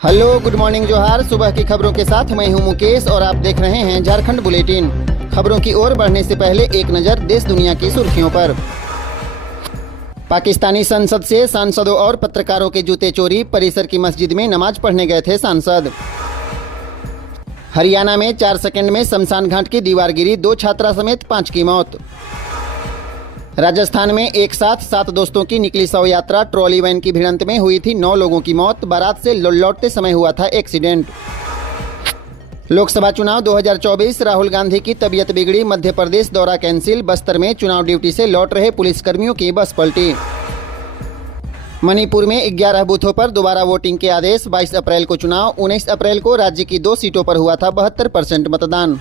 Hello, good morning, जोहार। सुबह की खबरों के साथ मैं हूं मुकेश और आप देख रहे हैं झारखंड बुलेटिन। खबरों की ओर बढ़ने से पहले एक नजर देश दुनिया की सुर्खियों पर। पाकिस्तानी संसद से सांसदों और पत्रकारों के जूते चोरी, परिसर की मस्जिद में नमाज पढ़ने गए थे सांसद। हरियाणा में 4 सेकंड में शमशान घाट की दीवार गिरी, 2 छात्रा समेत 5 की मौत। राजस्थान में एक साथ 7 दोस्तों की निकली शव यात्रा, ट्रॉली वैन की भिड़ंत में हुई थी 9 लोगों की मौत। बारात से लौटते समय हुआ था एक्सीडेंट। लोकसभा चुनाव 2024, राहुल गांधी की तबीयत बिगड़ी, मध्य प्रदेश दौरा कैंसिल। बस्तर में चुनाव ड्यूटी से लौट रहे पुलिसकर्मियों की बस पलटी। मणिपुर में 11 बूथों पर दोबारा वोटिंग के आदेश। 22 अप्रैल को चुनाव, 19 अप्रैल को राज्य की 2 सीटों पर हुआ था 72% मतदान।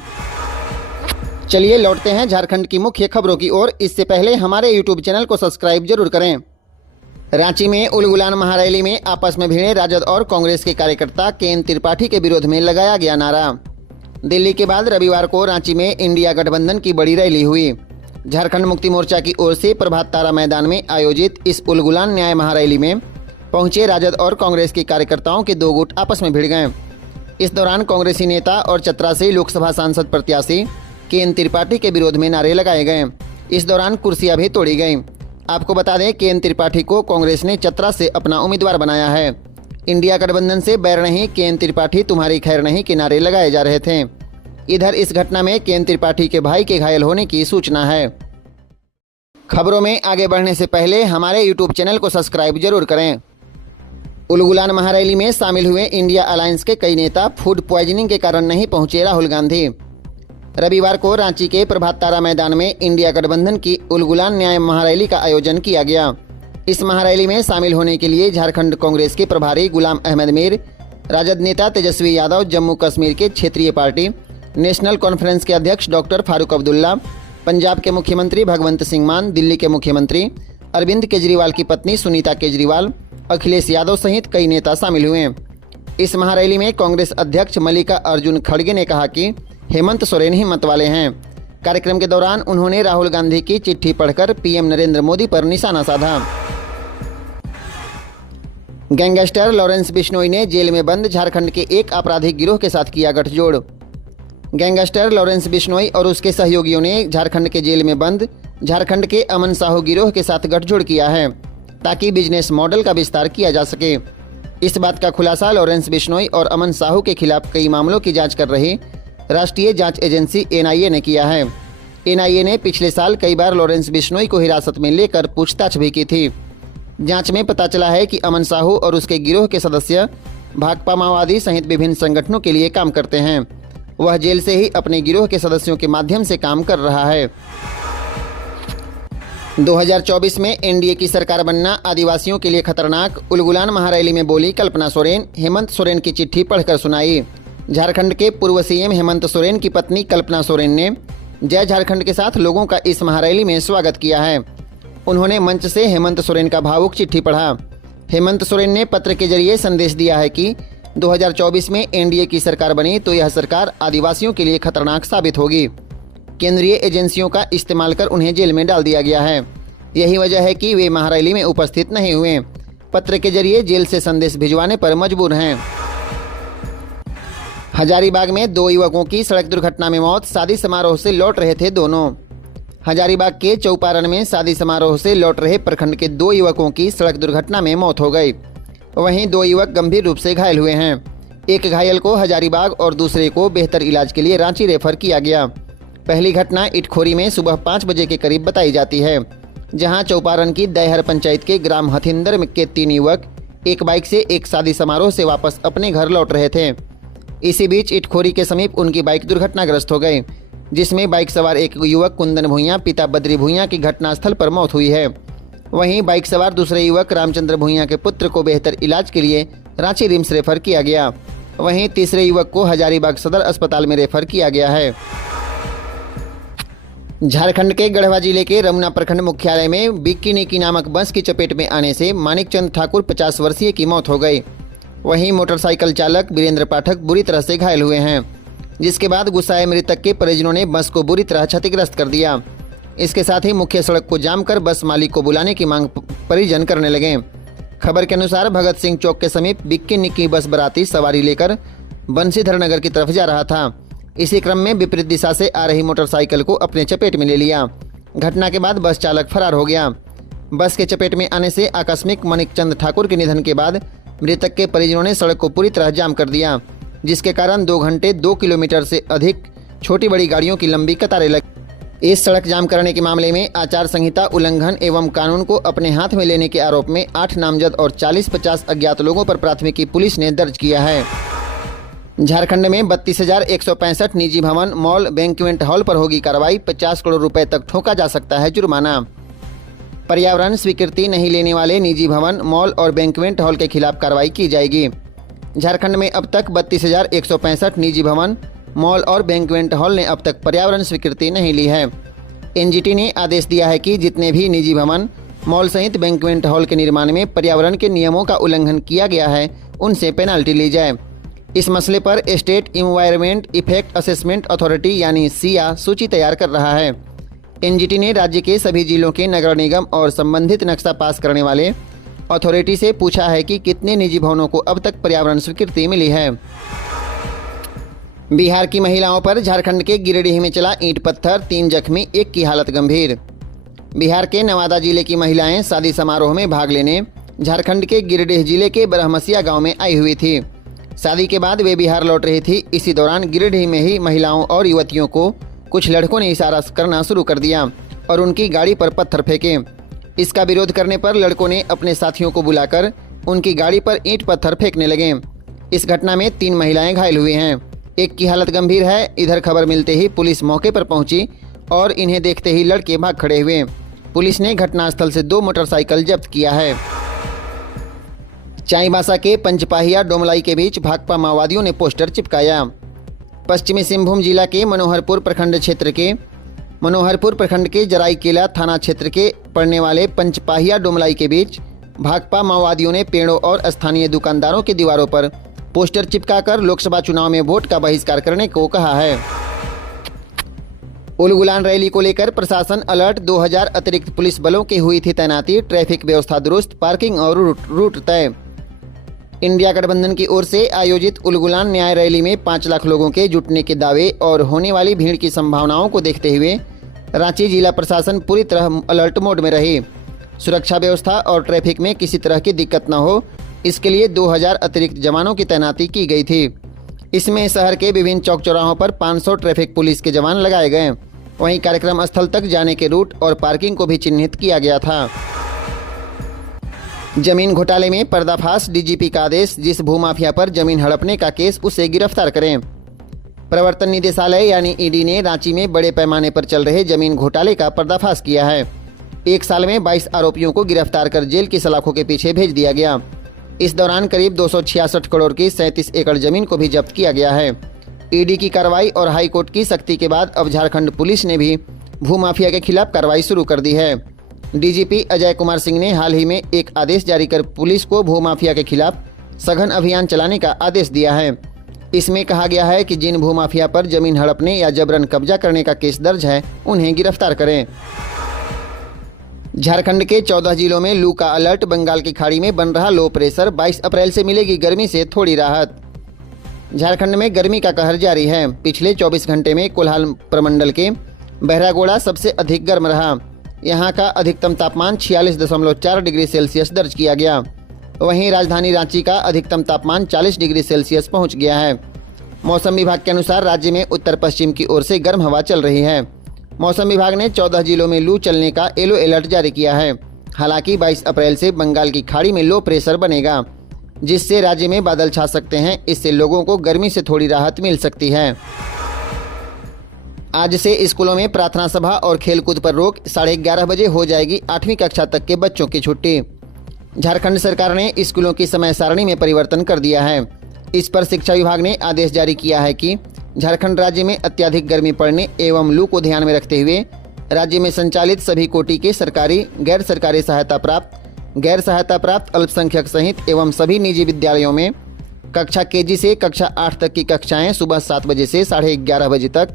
चलिए लौटते हैं झारखंड की मुख्य खबरों की ओर। इससे पहले हमारे यूट्यूब चैनल को सब्सक्राइब जरूर करें। रांची में उलगुलान महारैली में आपस में भिड़े राजद और कांग्रेस के कार्यकर्ता, केएन त्रिपाठी के विरोध में लगाया गया नारा। दिल्ली के बाद रविवार को रांची में इंडिया गठबंधन की बड़ी रैली हुई। झारखंड मुक्ति मोर्चा की ओर से प्रभात तारा मैदान में आयोजित इस उलगुलान न्याय महारैली में पहुंचे राजद और कांग्रेस के कार्यकर्ताओं के 2 गुट आपस में भिड़ गए। इस दौरान कांग्रेसी नेता और चतरा से लोकसभा सांसद प्रत्याशी केएन त्रिपाठी के विरोध में नारे लगाए गए। इस दौरान कुर्सियां भी तोड़ी गईं। आपको बता दें, केएन त्रिपाठी को कांग्रेस ने चतरा से अपना उम्मीदवार बनाया है। इंडिया गठबंधन से बैर नहीं, केएन त्रिपाठी तुम्हारी खैर नहीं के नारे लगाए जा रहे थे। इधर इस घटना में केएन त्रिपाठी के भाई के घायल होने की सूचना है। खबरों में आगे बढ़ने से पहले हमारे यूट्यूब चैनल को सब्सक्राइब जरूर करें। उलगुलान महारैली में शामिल हुए इंडिया अलायंस के कई नेता फूड प्वाइजनिंग के कारण नहीं पहुंचे राहुल गांधी। रविवार को रांची के प्रभात तारा मैदान में इंडिया गठबंधन की उलगुलान न्याय महारैली का आयोजन किया गया। इस महारैली में शामिल होने के लिए झारखंड कांग्रेस के प्रभारी गुलाम अहमद मीर, राजद नेता तेजस्वी यादव, जम्मू कश्मीर के क्षेत्रीय पार्टी नेशनल कॉन्फ्रेंस के अध्यक्ष डॉक्टर फारूक अब्दुल्ला, पंजाब के मुख्यमंत्री भगवंत सिंह मान, दिल्ली के मुख्यमंत्री अरविंद केजरीवाल की पत्नी सुनीता केजरीवाल, अखिलेश यादव सहित कई नेता शामिल हुए। इस महारैली में कांग्रेस अध्यक्ष मल्लिका अर्जुन खड़गे ने कहा कि हेमंत सोरेन ही मत वाले हैं। कार्यक्रम के दौरान उन्होंने राहुल गांधी की चिट्ठी पढ़कर पीएम नरेंद्र मोदी पर निशाना साधा। गैंगस्टर लॉरेंस बिश्नोई ने जेल में बंद झारखंड के एक आपराधिक गिरोह के साथ किया गठजोड़। गैंगस्टर लॉरेंस बिश्नोई और उसके सहयोगियों ने झारखंड के जेल में बंद झारखंड के अमन साहू गिरोह के साथ गठजोड़ किया है ताकि बिजनेस मॉडल का विस्तार किया जा सके। इस बात का खुलासा लॉरेंस बिश्नोई और अमन साहू के खिलाफ कई मामलों की जांच कर रही राष्ट्रीय जांच एजेंसी एनआईए ने किया है। एनआईए ने पिछले साल कई बार लॉरेंस बिश्नोई को हिरासत में लेकर पूछताछ भी की थी। जांच में पता चला है कि अमन साहू और उसके गिरोह के सदस्य भाकपा माओवादी सहित विभिन्न संगठनों के लिए काम करते हैं। वह जेल से ही अपने गिरोह के सदस्यों के माध्यम से काम कर रहा है। 2024 में एनडीए की सरकार बनना आदिवासियों के लिए खतरनाक, उलगुलान महारैली में बोली कल्पना सोरेन। हेमंत सोरेन की चिट्ठी पढ़कर सुनाई। झारखंड के पूर्व सीएम हेमंत सोरेन की पत्नी कल्पना सोरेन ने जय झारखंड के साथ लोगों का इस महारैली में स्वागत किया है। उन्होंने मंच से हेमंत सोरेन का भावुक चिट्ठी पढ़ा। हेमंत सोरेन ने पत्र के जरिए संदेश दिया है कि 2024 में एनडीए की सरकार बनी तो यह सरकार आदिवासियों के लिए खतरनाक साबित होगी। केंद्रीय एजेंसियों का इस्तेमाल कर उन्हें जेल में डाल दिया गया है। यही वजह है कि वे महारैली में उपस्थित नहीं हुए। पत्र के जरिए जेल से संदेश भिजवाने पर मजबूर हैं। हजारीबाग में 2 युवकों की सड़क दुर्घटना में मौत, शादी समारोह से लौट रहे थे दोनों। हजारीबाग के चौपारण में शादी समारोह से लौट रहे प्रखंड के 2 युवकों की सड़क दुर्घटना में मौत हो गई। वहीं 2 युवक गंभीर रूप से घायल हुए हैं। एक घायल को हजारीबाग और दूसरे को बेहतर इलाज के लिए रांची रेफर किया गया। पहली घटना इटखोरी में सुबह 5 बजे के करीब बताई जाती है, जहां चौपारण की दैहर पंचायत के ग्राम हथिंदर के 3 युवक एक बाइक से एक शादी समारोह से वापस अपने घर लौट रहे थे। इसी बीच इटखोरी के समीप उनकी बाइक दुर्घटनाग्रस्त हो गई, जिसमें बाइक सवार एक युवक कुंदन भुइयां पिता बद्री भुइयां की घटनास्थल पर मौत हुई है। वहीं बाइक सवार दूसरे युवक रामचंद्र भुइयां के पुत्र को बेहतर इलाज के लिए रांची रिम्स रेफर किया गया। वहीं तीसरे युवक को हजारीबाग सदर अस्पताल में रेफर किया गया है। झारखंड के गढ़वा जिले के रमुना प्रखंड मुख्यालय में बिक्की निकी नामक बस की चपेट में आने से मानिकचंद ठाकुर 50 वर्षीय की मौत हो गई। वहीं मोटरसाइकिल चालक वीरेंद्र पाठक बुरी तरह से घायल हुए हैं, जिसके बाद गुस्साए मृतक के परिजनों ने बस को बुरी तरह क्षतिग्रस्त कर दिया। इसके साथ ही मुख्य सड़क को जाम कर बस मालिक को बुलाने की मांग परिजन करने लगे। खबर के अनुसार भगत सिंह चौक के समीप बिक्की निक्की बस बाराती सवारी लेकर बंशीधर नगर की तरफ जा रहा था। इसी क्रम में विपरीत दिशा से आ रही मोटरसाइकिल को अपने चपेट में ले लिया। घटना के बाद बस चालक फरार हो गया। बस के चपेट में आने से आकस्मिक मणिकचंद ठाकुर के निधन के बाद मृतक के परिजनों ने सड़क को पूरी तरह जाम कर दिया, जिसके कारण 2 घंटे 2 किलोमीटर से अधिक छोटी बड़ी गाड़ियों की लंबी कतारें लगी। इस सड़क जाम करने के मामले में आचार संहिता उल्लंघन एवं कानून को अपने हाथ में लेने के आरोप में 8 नामजद और 40-50 अज्ञात लोगों पर प्राथमिकी पुलिस ने दर्ज किया है। झारखंड में 32,165 निजी भवन, मॉल, बैंक्वेट हॉल पर होगी कार्रवाई। 50 करोड़ रुपए तक ठोका जा सकता है जुर्माना। पर्यावरण स्वीकृति नहीं लेने वाले निजी भवन, मॉल और बैंक्वेट हॉल के खिलाफ कार्रवाई की जाएगी। झारखंड में अब तक 32,165 निजी भवन, मॉल और बैंक्वेट हॉल ने अब तक पर्यावरण स्वीकृति नहीं ली है। एनजीटी ने आदेश दिया है कि जितने भी निजी भवन, मॉल सहित बैंक्वेट हॉल के निर्माण में पर्यावरण के नियमों का उल्लंघन किया गया है, उनसे पेनाल्टी ली जाए। इस मसले पर state environment effect assessment authority यानी सिया सूची तैयार कर रहा है। एनजीटी ने राज्य के सभी जिलों के नगर निगम और संबंधित नक्शा पास करने वाले अथॉरिटी से पूछा है कि कितने निजी भवनों को अब तक पर्यावरण स्वीकृति मिली है। बिहार की महिलाओं पर झारखंड के गिरिडीह में चला ईंट पत्थर, 3 जख्मी, 1 की हालत गंभीर। बिहार के नवादा जिले की महिलाएं शादी समारोह में भाग लेने झारखंड के गिरिडीह जिले के बरहमसिया गांव में आई हुई थी। शादी के बाद वे बिहार लौट रही थी। इसी दौरान गिरिडीह में ही महिलाओं और युवतियों को कुछ लड़कों ने इशारा करना शुरू कर दिया और उनकी गाड़ी पर पत्थर फेंके। इसका विरोध करने पर लड़कों ने अपने साथियों को बुलाकर उनकी गाड़ी पर ईंट पत्थर फेंकने लगे। इस घटना में 3 महिलाएं घायल हुई हैं, 1 की हालत गंभीर है। इधर खबर मिलते ही पुलिस मौके पर पहुंची और इन्हें देखते ही लड़के भाग खड़े हुए। पुलिस ने घटनास्थल से 2 मोटरसाइकिल जब्त किया है। चाईबासा के पंचपाहिया डोमलाई के बीच भाकपा माओवादियों ने पोस्टर चिपकाया। पश्चिमी सिंहभूम जिला के मनोहरपुर प्रखंड के जराईकेला थाना क्षेत्र के पड़ने वाले पंचपाहिया डोमलाई के बीच भाकपा माओवादियों ने पेड़ों और स्थानीय दुकानदारों की दीवारों पर पोस्टर चिपकाकर लोकसभा चुनाव में वोट का बहिष्कार करने को कहा है। उलगुलान रैली को लेकर प्रशासन अलर्ट, 2000 अतिरिक्त पुलिस बलों की हुई थी तैनाती। ट्रैफिक व्यवस्था दुरुस्त, पार्किंग और रूट तय। इंडिया गठबंधन की ओर से आयोजित उलगुलान न्याय रैली में 5 लाख लोगों के जुटने के दावे और होने वाली भीड़ की संभावनाओं को देखते हुए रांची जिला प्रशासन पूरी तरह अलर्ट मोड में रही। सुरक्षा व्यवस्था और ट्रैफिक में किसी तरह की दिक्कत न हो, इसके लिए 2000 अतिरिक्त जवानों की तैनाती की गई थी। इसमें शहर के विभिन्न चौक चौराहों पर 500 ट्रैफिक पुलिस के जवान लगाए गए। वहीं कार्यक्रम स्थल तक जाने के रूट और पार्किंग को भी चिन्हित किया गया था। जमीन घोटाले में पर्दाफाश, डीजीपी का आदेश, जिस भूमाफिया पर जमीन हड़पने का केस उसे गिरफ्तार करें। प्रवर्तन निदेशालय यानी ईडी ने रांची में बड़े पैमाने पर चल रहे जमीन घोटाले का पर्दाफाश किया है। 1 साल में 22 आरोपियों को गिरफ्तार कर जेल की सलाखों के पीछे भेज दिया गया। इस दौरान करीब 266 करोड़ की 37 एकड़ जमीन को भी जब्त किया गया है। ईडी की कार्रवाई और हाईकोर्ट की सख्ती के बाद अब झारखंड पुलिस ने भी भूमाफिया के खिलाफ कार्रवाई शुरू कर दी है। डीजीपी अजय कुमार सिंह ने हाल ही में एक आदेश जारी कर पुलिस को भूमाफिया के खिलाफ सघन अभियान चलाने का आदेश दिया है। इसमें कहा गया है कि जिन भूमाफिया पर जमीन हड़पने या जबरन कब्जा करने का केस दर्ज है, उन्हें गिरफ्तार करें। झारखंड के 14 जिलों में लू का अलर्ट, बंगाल की खाड़ी में बन रहा लो प्रेशर। 22 अप्रैल से मिलेगी गर्मी से थोड़ी राहत। झारखंड में गर्मी का कहर जारी है। पिछले 24 घंटे में कोल्हान प्रमंडल के बहरागोड़ा सबसे अधिक गर्म रहा। यहाँ का अधिकतम तापमान 46.4 डिग्री सेल्सियस दर्ज किया गया। वहीं राजधानी रांची का अधिकतम तापमान 40 डिग्री सेल्सियस पहुँच गया है। मौसम विभाग के अनुसार राज्य में उत्तर पश्चिम की ओर से गर्म हवा चल रही है। मौसम विभाग ने 14 जिलों में लू चलने का येलो अलर्ट जारी किया है। हालांकि 22 अप्रैल से बंगाल की खाड़ी में लो प्रेशर बनेगा, जिससे राज्य में बादल छा सकते हैं। इससे लोगों को गर्मी से थोड़ी राहत मिल सकती है। आज से स्कूलों में प्रार्थना सभा और खेलकूद पर रोक। 11:30 बजे हो जाएगी 8वीं कक्षा तक के बच्चों की छुट्टी। झारखंड सरकार ने स्कूलों की समय सारणी में परिवर्तन कर दिया है। इस पर शिक्षा विभाग ने आदेश जारी किया है कि झारखंड राज्य में अत्यधिक गर्मी पड़ने एवं लू को ध्यान में रखते हुए राज्य में संचालित सभी कोटि के सरकारी, गैर सरकारी सहायता प्राप्त अल्पसंख्यक सहित एवं सभी निजी विद्यालयों में कक्षा केजी से कक्षा 8 तक की कक्षाएं सुबह 7 बजे से 11:30 बजे तक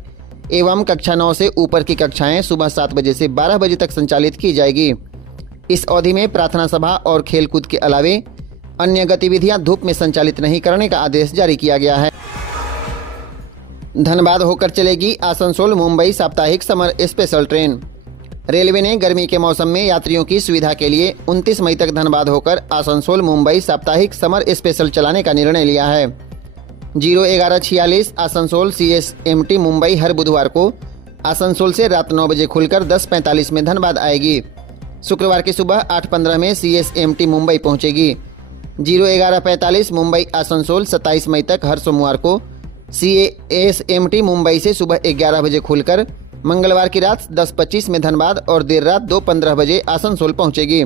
एवं कक्षा 9 से ऊपर की कक्षाएं सुबह 7 बजे से 12 बजे तक संचालित की जाएगी। इस अवधि में प्रार्थना सभा और खेलकूद के अलावे अन्य गतिविधियां धूप में संचालित नहीं करने का आदेश जारी किया गया है। धनबाद होकर चलेगी आसनसोल मुंबई साप्ताहिक समर स्पेशल ट्रेन। रेलवे ने गर्मी के मौसम में यात्रियों की सुविधा के लिए 29 मई तक धनबाद होकर आसनसोल मुंबई साप्ताहिक समर स्पेशल चलाने का निर्णय लिया है। 01146 आसनसोल CSMT मुंबई हर बुधवार को आसनसोल से रात 9 बजे खुलकर 10:45 में धनबाद आएगी। शुक्रवार की सुबह 8:15 में CSMT मुंबई पहुंचेगी। 01145 मुंबई आसनसोल 27 मई तक हर सोमवार को CSMT मुंबई से सुबह 11 बजे खुलकर मंगलवार की रात 10:25 में धनबाद और देर रात 2:15 बजे आसनसोल पहुंचेगी।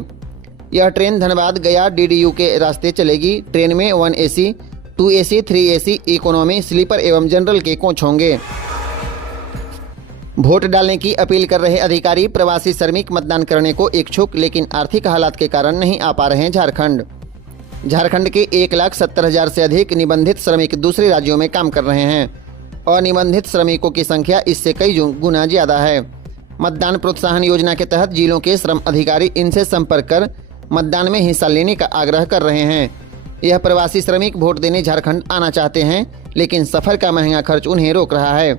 यह ट्रेन धनबाद गया DDU के रास्ते चलेगी। ट्रेन में 1 AC, 2 AC, 3 AC, economy, sleeper एवं जनरल के कोच होंगे। वोट डालने की अपील कर रहे अधिकारी प्रवासी श्रमिक मतदान करने को इच्छुक लेकिन आर्थिक हालात के कारण नहीं आ पा रहे हैं। झारखंड के 1,70,000 से अधिक निबंधित श्रमिक दूसरे राज्यों में काम कर रहे हैं। अनिबंधित श्रमिकों की संख्या इससे कई गुना ज्यादा है। मतदान प्रोत्साहन योजना के तहत जिलों के श्रम अधिकारी इनसे संपर्क कर मतदान में हिस्सा लेने का आग्रह कर रहे हैं। यह प्रवासी श्रमिक वोट देने झारखंड आना चाहते हैं लेकिन सफर का महंगा खर्च उन्हें रोक रहा है।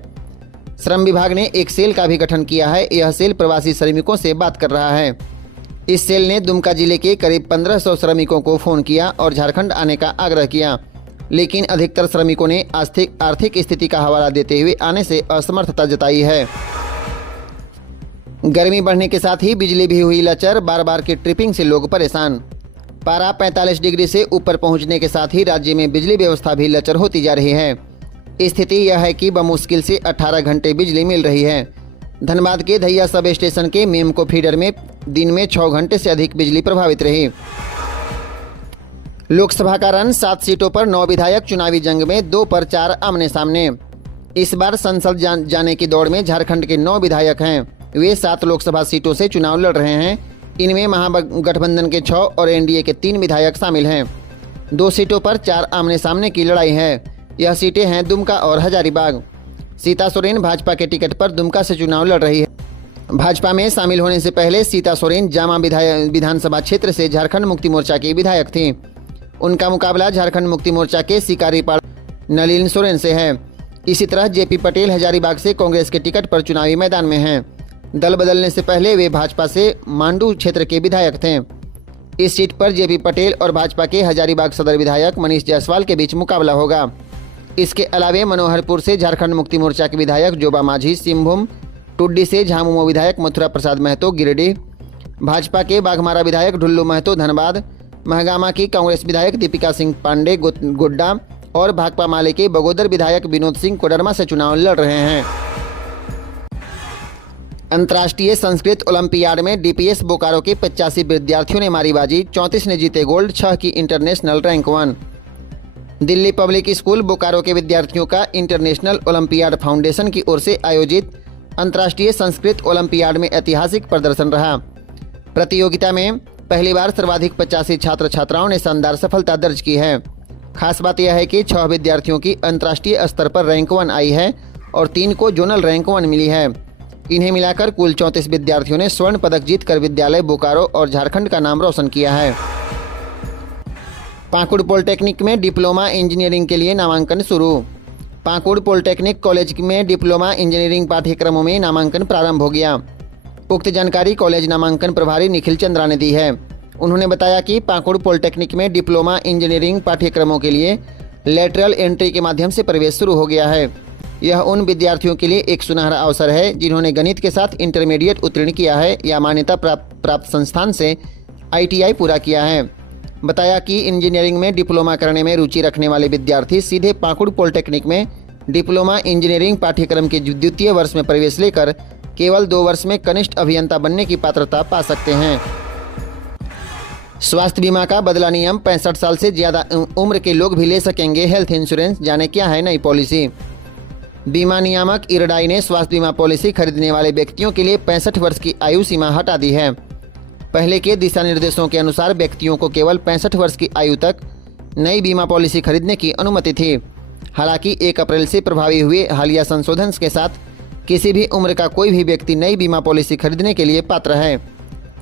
श्रम विभाग ने एक सेल का भी गठन किया है। यह सेल प्रवासी श्रमिकों से बात कर रहा है। इस सेल ने दुमका जिले के करीब 1500 श्रमिकों को फोन किया और झारखंड आने का आग्रह किया, लेकिन अधिकतर श्रमिकों ने आर्थिक स्थिति का हवाला देते हुए आने से असमर्थता जताई है। गर्मी बढ़ने के साथ ही बिजली भी हुई लचर। बार की ट्रिपिंग से लोग परेशान। पारा 45 डिग्री से ऊपर पहुंचने के साथ ही राज्य में बिजली व्यवस्था भी लचर होती जा रही है। स्थिति यह है कि बमुश्किल से 18 घंटे बिजली मिल रही है। धनबाद के धैया सब स्टेशन के मेमको फीडर में दिन में 6 घंटे से अधिक बिजली प्रभावित रही। लोकसभा का रन 7 सीटों पर 9 विधायक चुनावी जंग में 2 पर 4 आमने सामने। इस बार संसद जाने की दौड़ में झारखंड के 9 विधायक हैं। वे 7 लोकसभा सीटों से चुनाव लड़ रहे हैं। इनमें महागठबंधन के 6 और NDA के 3 विधायक शामिल हैं। 2 सीटों पर 4 आमने सामने की लड़ाई है। यह सीटें हैं दुमका और हजारीबाग। सीता सोरेन भाजपा के टिकट पर दुमका से चुनाव लड़ रही है। भाजपा में शामिल होने से पहले सीता सोरेन जामा विधानसभा क्षेत्र से झारखंड मुक्ति मोर्चा की विधायक थी। उनका मुकाबला झारखंड मुक्ति मोर्चा के सिकारीपाड़ नलिन सोरेन से है। इसी तरह JP पटेल हजारीबाग से कांग्रेस के टिकट पर चुनावी मैदान में हैं। दल बदलने से पहले वे भाजपा से मांडू क्षेत्र के विधायक थे। इस सीट पर JP पटेल और भाजपा के हजारीबाग सदर विधायक मनीष जायसवाल के बीच मुकाबला होगा। इसके अलावे मनोहरपुर से झारखंड मुक्ति मोर्चा के विधायक जोबा माझी सिंहभूम, टुड्डी से झामुमो विधायक मथुरा प्रसाद महतो गिरिडीह, भाजपा के बाघमारा विधायक ढुल्लू महतो धनबाद, महगामा की कांग्रेस विधायक दीपिका सिंह पांडे गोड्डा और भाकपा माले के बगोदर विधायक विनोद सिंह कोडरमा से चुनाव लड़ रहे हैं। अंतर्राष्ट्रीय संस्कृत ओलंपियाड में DPS बोकारो के 85 विद्यार्थियों ने मारी बाजी। 34 ने जीते गोल्ड, 6 की international rank 1। Delhi public school Bokaro के विद्यार्थियों का इंटरनेशनल ओलंपियाड फाउंडेशन की ओर से आयोजित अंतर्राष्ट्रीय संस्कृत ओलंपियाड में ऐतिहासिक प्रदर्शन रहा। प्रतियोगिता में पहली बार सर्वाधिक 85 छात्र छात्राओं ने शानदार सफलता दर्ज की है। खास बात यह है कि 6 विद्यार्थियों की अंतर्राष्ट्रीय स्तर पर रैंक 1 आई है और 3 को जोनल रैंक 1 मिली है। इन्हें मिलाकर कुल 34 विद्यार्थियों ने स्वर्ण पदक जीतकर विद्यालय बोकारो और झारखंड का नाम रोशन किया है। पाकुड़ पॉलिटेक्निक में डिप्लोमा इंजीनियरिंग के लिए नामांकन शुरू। पाकुड़ पॉलिटेक्निक कॉलेज में डिप्लोमा इंजीनियरिंग पाठ्यक्रमों में नामांकन प्रारंभ हो गया। उक्त जानकारी कॉलेज नामांकन प्रभारी निखिल चंद्रा ने दी है। उन्होंने बताया कि पाकुड़ पॉलिटेक्निक में डिप्लोमा इंजीनियरिंग पाठ्यक्रमों के लिए लेटरल एंट्री के माध्यम से प्रवेश शुरू हो गया है। यह उन विद्यार्थियों के लिए एक सुनहरा अवसर है जिन्होंने गणित के साथ इंटरमीडिएट उत्तीर्ण किया है या मान्यता प्राप्त संस्थान से ITI पूरा किया है। बताया कि इंजीनियरिंग में डिप्लोमा करने में रुचि रखने वाले विद्यार्थी सीधे पाकुड़ पॉलिटेक्निक में डिप्लोमा इंजीनियरिंग पाठ्यक्रम के द्वितीय वर्ष में प्रवेश लेकर केवल 2 वर्ष में कनिष्ठ अभियंता बनने की पात्रता पा सकते हैं। स्वास्थ्य बीमा का बदला नियम। 65 साल से ज्यादा उम्र के लोग भी ले सकेंगे हेल्थ इंश्योरेंस। जाने क्या है नई पॉलिसी। बीमा नियामक IRDAI ने स्वास्थ्य बीमा पॉलिसी खरीदने वाले व्यक्तियों के लिए 65 वर्ष की आयु सीमा हटा दी है। पहले के दिशा निर्देशों के अनुसार व्यक्तियों को केवल 65 वर्ष की आयु तक नई बीमा पॉलिसी खरीदने की अनुमति थी। हालांकि 1 अप्रैल से प्रभावी हुए हालिया संशोधन के साथ किसी भी उम्र का कोई भी व्यक्ति नई बीमा पॉलिसी खरीदने के लिए पात्र है।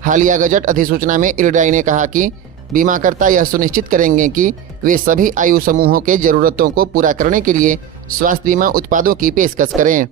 हालिया गजट अधिसूचना में इरडाई ने कहा कि बीमाकर्ता यह सुनिश्चित करेंगे कि वे सभी आयु समूहों के जरूरतों को पूरा करने के लिए स्वास्थ्य बीमा उत्पादों की पेशकश करें।